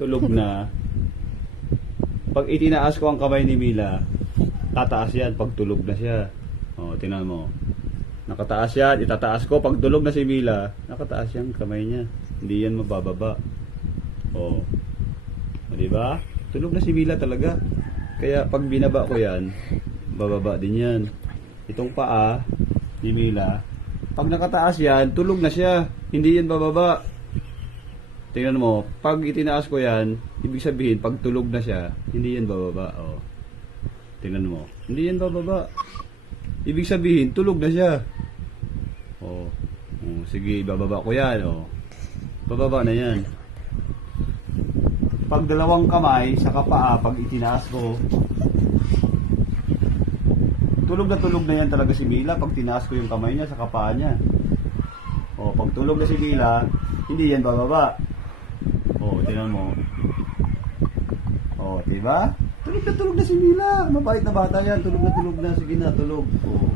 tulog na. Pag itinaas ko ang kamay ni Mila, tataas yan pag tulog na siya. O, tingnan mo. Nakataas yan, itataas ko. Pag tulog na si Mila, nakataas yan kamay niya. Hindi yan mabababa. O, diba? Tulog na si Mila talaga. Kaya pag binaba ko yan, bababa din yan. Itong paa ni Mila, pag nakataas yan, tulog na siya. Hindi yan bababa. Tingnan mo, pag itinaas ko yan, ibig sabihin, pag tulog na siya, hindi yan bababa. O, tingnan mo, hindi yan bababa. Ibig sabihin, tulog na siya. O, sige, bababa ko yan. O, bababa na yan. Pag dalawang kamay sa kapaa, pag itinaas ko, tulog na yan talaga si Mila pag tinaas ko yung kamay niya sa kapaa niya. O, pag tulog na si Mila, hindi yan bababa. O, tingnan mo. O, diba? Tulog na si Mila. Mabait na bata yan. Tulog na. Sige na, tulog. O.